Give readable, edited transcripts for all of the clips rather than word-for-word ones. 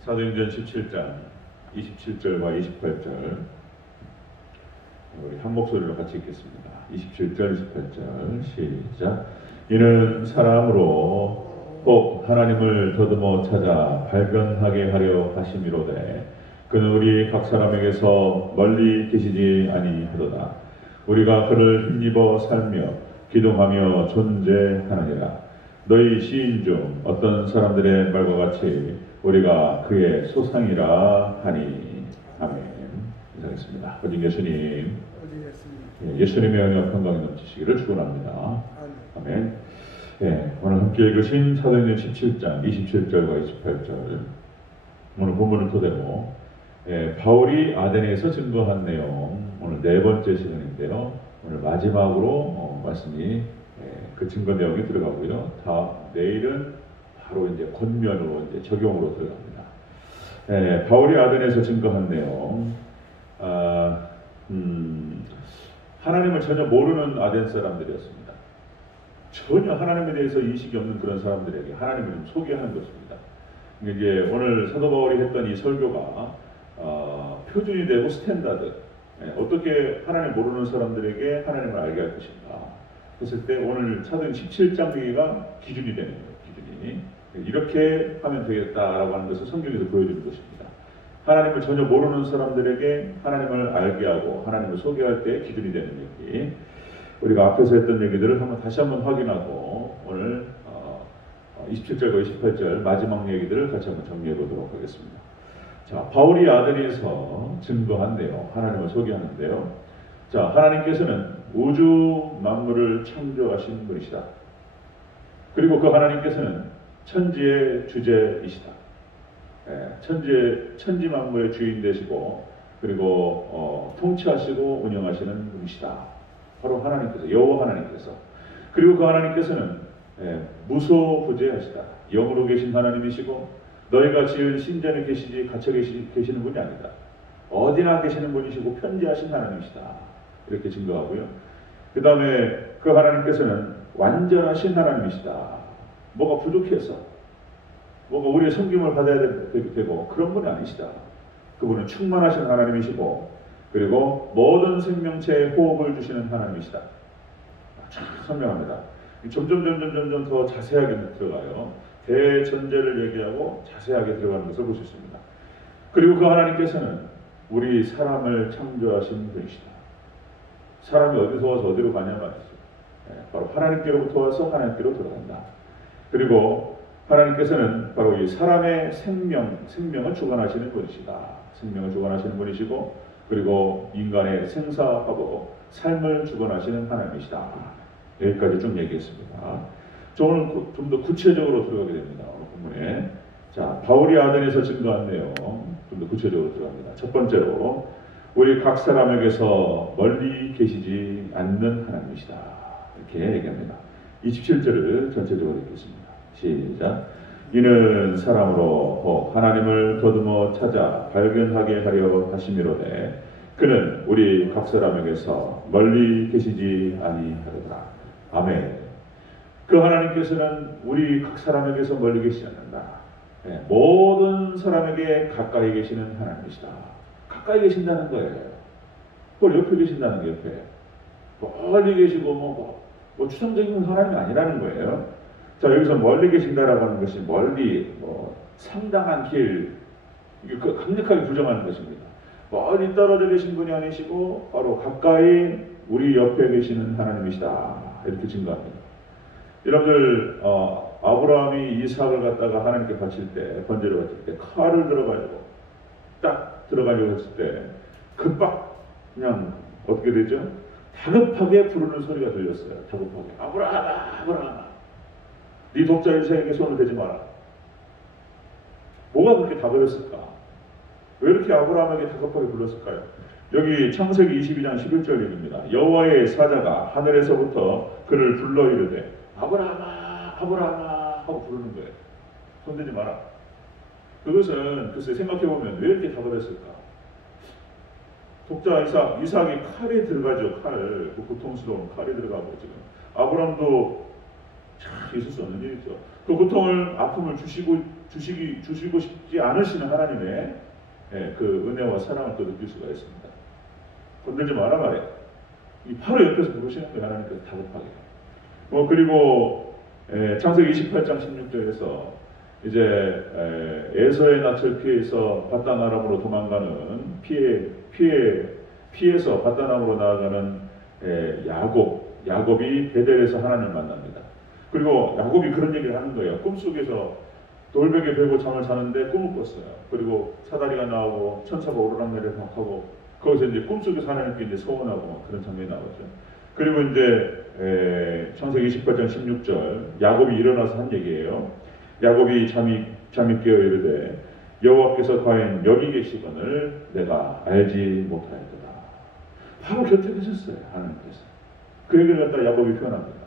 사도행전 17장 27절과 28절 우리 한 목소리로 같이 읽겠습니다. 27절 28절 시작. 이는 사람으로 꼭 하나님을 더듬어 찾아 발견하게 하려 하심이로되 그는 우리 각 사람에게서 멀리 계시지 아니하도다. 우리가 그를 힘입어 살며 기동하며 존재하느니라. 너희 시인 중 어떤 사람들의 말과 같이 우리가 그의 소상이라 하니. 아멘. 인사하겠습니다. 오직 예수님, 예수님의 영역 평강이 넘치시기를 축원합니다. 아멘. 예, 오늘 함께 읽으신 사도행전 17장 27절과 28절 오늘 본문을 토대로 바울이 아데네에서 증거한 내용 오늘 네 번째 시간인데요. 오늘 마지막으로 말씀이 그 증거 내용이 들어가고요. 내일은 바로 이제 권면으로 이제 적용으로 들어갑니다. 바울이 아데네에서 증거한 내용, 하나님을 전혀 모르는 아덴 사람들이었습니다. 전혀 하나님에 대해서 인식이 없는 그런 사람들에게 하나님을 좀 소개하는 것입니다. 이제 오늘 사도 바울이 했던 이 설교가 표준이 되고 스탠다드, 어떻게 하나님 모르는 사람들에게 하나님을 알게 할 것인가 했을 때 오늘 사도행 17장기가 기준이 되는 거예요. 기준이 이렇게 하면 되겠다라고 하는 것을 성경에서 보여주는 것입니다. 하나님을 전혀 모르는 사람들에게 하나님을 알게 하고 하나님을 소개할 때 기준이 되는 얘기, 우리가 앞에서 했던 얘기들을 다시 한번 확인하고 오늘 27절과 28절 마지막 얘기들을 같이 한번 정리해 보도록 하겠습니다. 자, 바울이 아데네에서 증거한 내용, 하나님을 소개하는데요. 자, 하나님께서는 우주 만물을 창조하신 분이시다. 그리고 그 하나님께서는 천지의 주제이시다. 천지 만물의 주인 되시고 그리고 통치하시고 운영하시는 분이시다. 바로 하나님께서, 여호와 하나님께서. 그리고 그 하나님께서는 무소부재하시다. 영으로 계신 하나님이시고 너희가 지은 신전에 계시지 갇혀 계시는 분이 아니다. 어디나 계시는 분이시고 편지하신 하나님이시다. 이렇게 증거하고요. 그 다음에 그 하나님께서는 완전하신 하나님이시다. 뭐가 부족해서 뭐가 우리의 섬김을 받아야 되고 그런 분이 아니시다. 그분은 충만하신 하나님이시고 그리고 모든 생명체에 호흡을 주시는 하나님이시다. 참 선명합니다. 점점 더 자세하게 들어가요. 대전제를 얘기하고 자세하게 들어가는 것을 볼 수 있습니다. 그리고 그 하나님께서는 우리 사람을 창조하신 분이시다. 사람이 어디서 와서 어디로 가냐 말이죠. 바로 하나님께로부터 와서 하나님께로 들어간다. 그리고 하나님께서는 바로 이 사람의 생명을 주관하시는 분이시다. 생명을 주관하시는 분이시고 그리고 인간의 생사하고 삶을 주관하시는 하나님이시다. 여기까지 좀 얘기했습니다. 오늘 좀 더 구체적으로 들어가게 됩니다. 오늘 본문에. 자, 바울이 아덴에서 증거한 내용 좀 더 구체적으로 들어갑니다. 첫 번째로 우리 각 사람에게서 멀리 계시지 않는 하나님이시다. 이렇게 얘기합니다. 27절을 전체적으로 읽겠습니다. 시작. 이는 사람으로 하나님을 더듬어 찾아 발견하게 하려 하심이로되 그는 우리 각 사람에게서 멀리 계시지 아니하리라. 아멘. 그 하나님께서는 우리 각 사람에게서 멀리 계시지 않는다. 모든 사람에게 가까이 계시는 하나님이시다. 가까이 계신다는 거예요. 그걸 옆에 계신다는 게 옆에 멀리 계시고 뭐 추상적인 하나님이 아니라는 거예요. 자, 여기서 멀리 계신다라고 하는 것이 멀리 상당한 길, 이게 강력하게 부정하는 것입니다. 멀리 떨어져 계신 분이 아니시고 바로 가까이 우리 옆에 계시는 하나님이시다. 이렇게 증거합니다. 여러분들 아브라함이 이삭을 갖다가 하나님께 바칠 때, 번제를 바칠 때 칼을 들어가지고 딱 들어가려고 했을 때 급박 그냥 어떻게 되죠? 다급하게 부르는 소리가 들렸어요. 다급하게. 아브라함아, 아브라함아, 네 독자 이삭에게 손을 대지 마라. 뭐가 그렇게 다급했을까? 왜 이렇게 아브라함에게 다급하게 불렀을까요? 여기 창세기 22장 11절 얘기입니다. 여호와의 사자가 하늘에서부터 그를 불러 이르되 아브라함아, 아브라함아 하고 부르는 거예요. 손대지 마라. 그것은 글쎄 생각해보면 왜 이렇게 다급했을까? 독자 이삭이 칼에 들어가죠. 그 고통스러운 칼에 들어가고 지금 아브라함도 참 있을 수 없는 일이죠. 그 고통을 아픔을 주시고 주시고 싶지 않으시는 하나님의 그 은혜와 사랑을 또 느낄 수가 있습니다. 건들지 마라 말이에요. 바로 옆에서 부르시는 거예요. 하나님께서 다급하게. 그리고 창세기 28장 16절에서 이제 에서의 낯을 피해서 바단 아람으로 도망가는 피해서 바단 아람으로 나아가는 야곱이 베델에서 하나님을 만납니다. 그리고 야곱이 그런 얘기를 하는 거예요. 꿈속에서 돌베개 베고 잠을 자는데 꿈을 꿨어요. 그리고 사다리가 나오고 천사가 오르락내리락 하고 거기서 이제 꿈속에서 하나님께 이제 소원하고 그런 장면이 나오죠. 그리고 이제 창세기 28장 16절 야곱이 일어나서 한 얘기예요. 야곱이 잠이 깨어 이르되 여호와께서 과연 여기 계시거늘 내가 알지 못하였도다. 바로 곁에 계셨어요. 하나님께서. 그 얘기를 갖다 야곱이 표현합니다.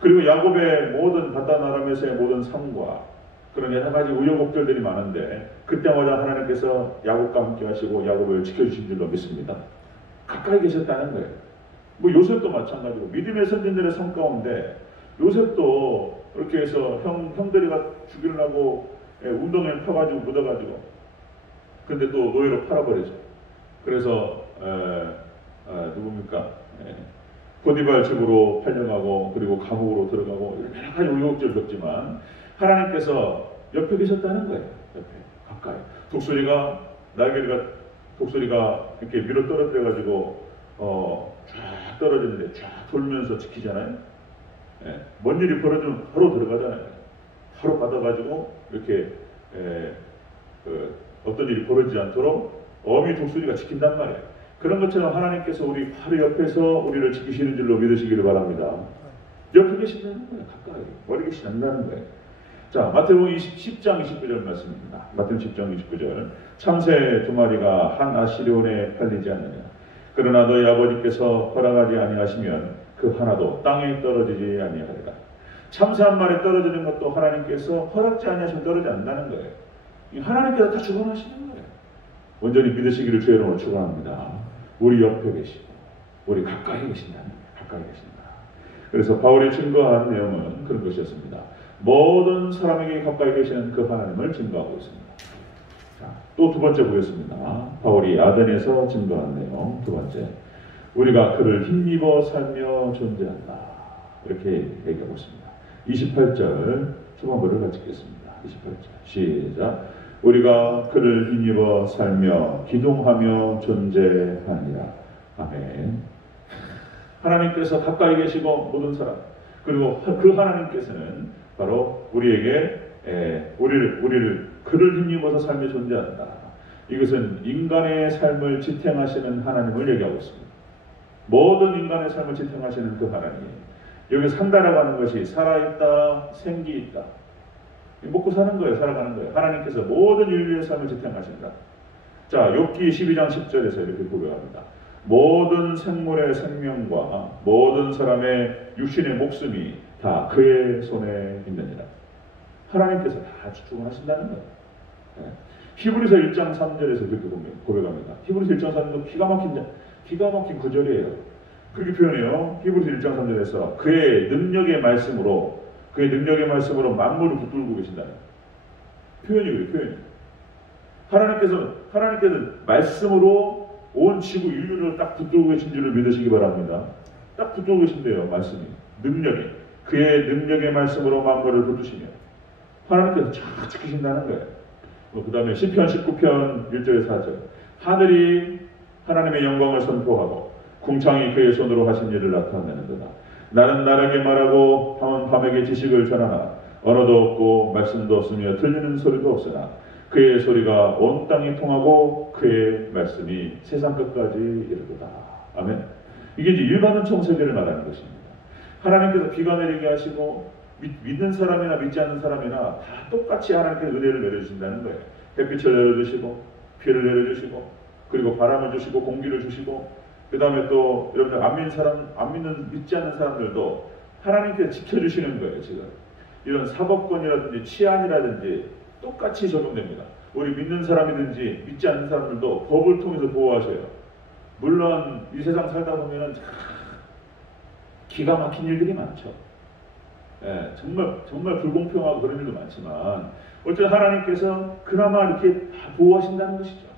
그리고 야곱의 모든 바단 아람에서의 모든 삶과 그런 여러 가지 우여곡절들이 많은데 그때마다 하나님께서 야곱과 함께 하시고 야곱을 지켜주신 줄로 믿습니다. 가까이 계셨다는 거예요. 요셉도 마찬가지고 믿음의 선진들의 삶 가운데 요셉도 그렇게 해서 형들이 죽이려고 운동회를 펴가지고 묻어가지고 근데 또 노예로 팔아버리죠. 그래서 누굽니까? 보디발 집으로 팔려가고 그리고 감옥으로 들어가고 여러 가지 우여곡절을 겪지만 하나님께서 옆에 계셨다는 거예요. 옆에 가까이. 독수리가 이렇게 밀어 떨어뜨려가지고 쫙 떨어지는데 쫙 돌면서 지키잖아요. 뭔 일이 벌어지면 바로 들어가잖아요. 바로 받아가지고 이렇게 어떤 일이 벌어지지 않도록 어미 독수리가 지킨단 말이에요. 그런 것처럼 하나님께서 우리 바로 옆에서 우리를 지키시는 줄로 믿으시기를 바랍니다. 옆에 계신다는 거예요. 가까이. 멀리 계시지 않는다는 거예요. 자, 마태복음 10장 29절 말씀입니다. 마태복음 10장 29절. 참새 두 마리가 한 아시리온에 팔리지 않느냐. 그러나 너희 아버지께서 허락하지 아니하시면 그 하나도 땅에 떨어지지 아니하리라. 참새 한 마리 떨어지는 것도 하나님께서 허락지 아니하시면 떨어지지 않는다는 거예요. 하나님께서 다 주관하시는 거예요. 온전히 믿으시기를 주의 이름으로 축원합니다. 우리 옆에 계시고 우리 가까이 계신다는 거예요. 가까이 계신다. 그래서 바울이 증거한 내용은 그런 것이었습니다. 모든 사람에게 가까이 계시는 그 하나님을 증거하고 있습니다. 자, 또 두 번째 보겠습니다. 바울이 아덴에서 증거한 내용 두 번째. 우리가 그를 힘입어 살며 존재한다. 이렇게 얘기하고 있습니다. 28절 초반부를 같이 읽겠습니다. 28절 시작. 우리가 그를 힘입어 살며 기동하며 존재하니라. 아멘. 하나님께서 가까이 계시고 모든 사람 그리고 그 하나님께서는 바로 우리에게 우리를 그를 힘입어서 삶에 존재한다. 이것은 인간의 삶을 지탱하시는 하나님을 얘기하고 있습니다. 모든 인간의 삶을 지탱하시는 그 하나님. 여기 산다라고 하는 것이 살아있다, 생기있다. 먹고 사는 거예요. 살아가는 거예요. 하나님께서 모든 인류의 삶을 지탱하신다. 자, 욥기 12장 10절에서 이렇게 고백합니다. 모든 생물의 생명과 모든 사람의 육신의 목숨이 다 그의 손에 있느니라. 하나님께서 다 주관하신다는 거예요. 히브리서 1장 3절에서 그렇게 고백합니다. 히브리서 1장 3절도 기가 막힌 구절이에요. 그렇게 표현해요. 히브리서 1장 3절에서 그의 능력의 말씀으로 만물을 붙들고 계신다는 표현이에요. 표현. 하나님께서 말씀으로 온 지구 인류를 딱 붙들고 계신 줄을 믿으시기 바랍니다. 딱 붙들고 계신대요. 말씀이. 능력이. 그의 능력의 말씀으로 만물을 붙드시며 하나님께서 쫙 지키신다는 거예요. 그 다음에 시편 19편 1절에 4절. 하늘이 하나님의 영광을 선포하고 궁창이 그의 손으로 하신 일을 나타내는도다. 나는 나에게 말하고 밤은 밤에게 지식을 전하나 언어도 없고 말씀도 없으며 들리는 소리도 없으나 그의 소리가 온 땅에 통하고 그의 말씀이 세상 끝까지 이르도다. 아멘. 이게 이제 일반 은총 세계를 말하는 것입니다. 하나님께서 비가 내리게 하시고 믿는 사람이나 믿지 않는 사람이나 다 똑같이 하나님께서 은혜를 내려주신다는 거예요. 햇빛을 내려주시고 비를 내려주시고 그리고 바람을 주시고 공기를 주시고 그 다음에 또 여러분들 안 믿는 믿지 않는 사람들도 하나님께서 지켜주시는 거예요. 지금 이런 사법권이라든지 치안이라든지 똑같이 적용됩니다. 우리 믿는 사람이든지 믿지 않는 사람들도 법을 통해서 보호하셔요. 물론 이 세상 살다 보면은 기가 막힌 일들이 많죠. 정말 불공평하고 그런 일도 많지만 어쨌든 하나님께서 그나마 이렇게 보호하신다는 것이죠.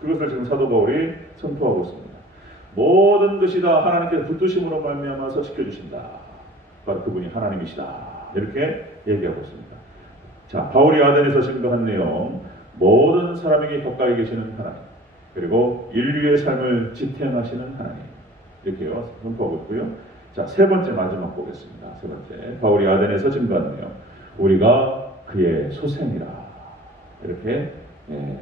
그것을 지금 사도 바울이 선포하고 있습니다. 모든 것이 다 하나님께서 붙드심으로 말미암아서 지켜주신다. 바로 그분이 하나님이시다. 이렇게 얘기하고 있습니다. 자, 바울이 아덴에서 증거한 내용, 모든 사람에게 가까이 계시는 하나님, 그리고 인류의 삶을 지탱하시는 하나님, 이렇게요 선포하고 있고요. 자, 세 번째 마지막 보겠습니다. 세 번째, 바울이 아덴에서 증거한 내용, 우리가 그의 소생이라, 이렇게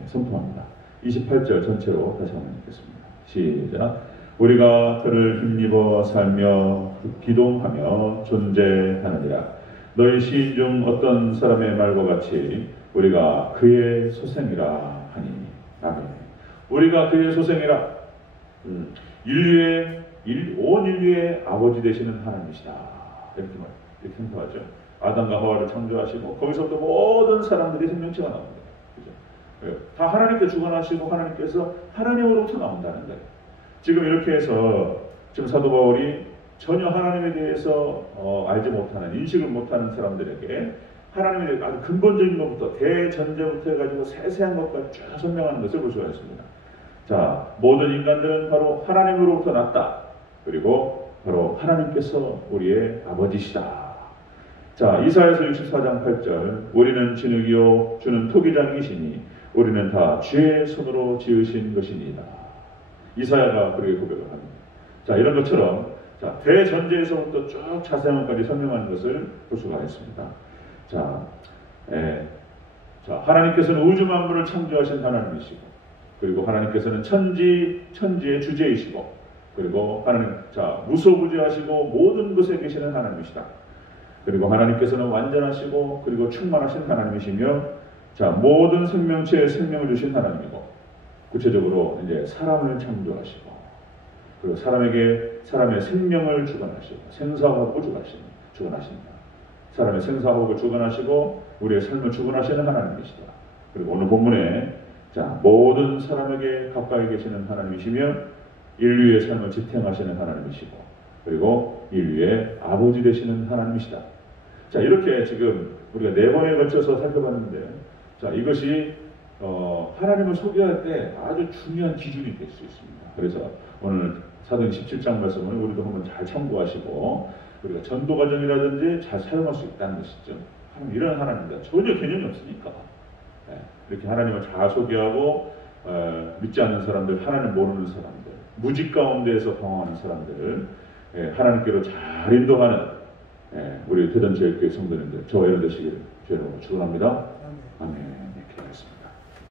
선포합니다. 28절 전체로 다시 한번 읽겠습니다. 시작. 우리가 그를 힘입어 살며 기동하며 존재하느니라. 너희 시인 중 어떤 사람의 말과 같이 우리가 그의 소생이라 하니. 아멘. 우리가 그의 소생이라. 온 인류의 아버지 되시는 하나님이시다. 이렇게 선포하죠. 아담과 하와를 창조하시고 거기서부터 모든 사람들이 생명체가 나옵니다. 그죠? 다 하나님께 주관하시고 하나님께서 하나님으로부터 나온다는 거예요. 지금 이렇게 해서 지금 사도 바울이 전혀 하나님에 대해서 알지 못하는, 인식을 못하는 사람들에게 하나님에 대해 아주 근본적인 것부터 대전제부터 해가지고 세세한 것까지 쭉 설명하는 것을 볼 수가 있습니다. 자, 모든 인간들은 바로 하나님으로부터 났다. 그리고 바로 하나님께서 우리의 아버지시다. 자, 이사야서 64장 8절, 우리는 진흙이요 주는 토기장이시니 우리는 다 주의 손으로 지으신 것이니이다. 이사야가 그렇게 고백을 합니다. 자, 이런 것처럼 자, 대전제에서부터 쭉 자세한까지 설명하는 것을 볼 수가 있습니다. 자, 하나님께서는 우주 만물을 창조하신 하나님이시고, 그리고 하나님께서는 천지의 주제이시고, 그리고 하나님, 자, 무소부재하시고 모든 곳에 계시는 하나님이시다. 그리고 하나님께서는 완전하시고, 그리고 충만하신 하나님이시며, 자, 모든 생명체에 생명을 주신 하나님이고, 구체적으로 이제 사람을 창조하시고, 그리고 사람의 생명을 주관하시고, 생사화복을 주관하십니다. 사람의 생사화복을 주관하시고, 우리의 삶을 주관하시는 하나님이시다. 그리고 오늘 본문에, 자, 모든 사람에게 가까이 계시는 하나님이시며, 인류의 삶을 지탱하시는 하나님이시고, 그리고 인류의 아버지 되시는 하나님이시다. 자, 이렇게 지금 우리가 4번에 걸쳐서 살펴봤는데, 자, 이것이 하나님을 소개할 때 아주 중요한 기준이 될 수 있습니다. 그래서 오늘 사도행 17장 말씀을 우리도 한번 잘 참고하시고, 우리가 전도 과정이라든지 잘 사용할 수 있다는 것이죠. 하나님 이런 하나님이다. 전혀 개념이 없으니까. 이렇게 하나님을 잘 소개하고, 믿지 않는 사람들, 하나님 모르는 사람들, 무직 가운데에서 방황하는 사람들을 하나님께로 잘 인도하는 우리 대전제일교회 성도님들, 저와 여러분 되시기를 주의 이름으로 축원합니다. 아멘.